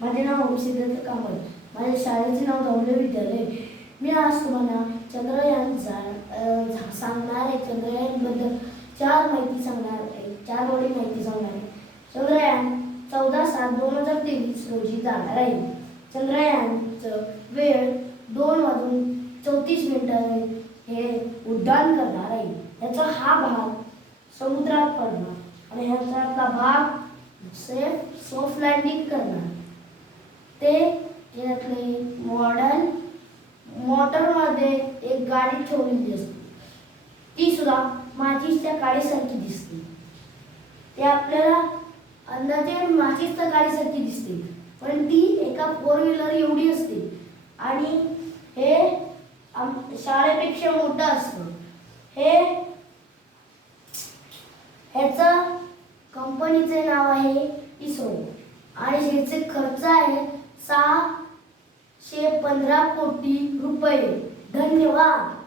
माझे नाव सिद्धार्थ कामत माझ्या शाळेचे नाव दौंड विद्यालय. मी आज तुम्हाला चंद्रयान झा- सांगणार आहे. चंद्रयानबद्दल चार माहिती सांगणार आहे. चार ओळी माहिती सांगणार आहे. चंद्रयान चौदा सात दोन हजार तेवीस रोजी जाणार आहे. चंद्रयानचं वेळ दोन वाजून चौतीस मिनिटांनी हे उड्डाण करणार आहे. याचा हा भाग समुद्रात पडणार आणि ह्याचा भाग सेफ सॉफ्ट लँडिंग करणार. ते यातले मॉडर्न मोटरमध्ये एक गाडी ठेवलेली असते. ती सुद्धा माचीसच्या गाडीसारखी दिसते. ते आपल्याला अंदाजे माचीसच्या गाडीसारखी दिसते पण ती एका फोर व्हीलर एवढी असते. आणि हे शाळेपेक्षा मोठं असतं. हे ह्याचं कंपनीचे नाव आहे इसो आणि ह्याचे खर्च आहे सहाशे पंधरा कोटी रुपये. धन्यवाद.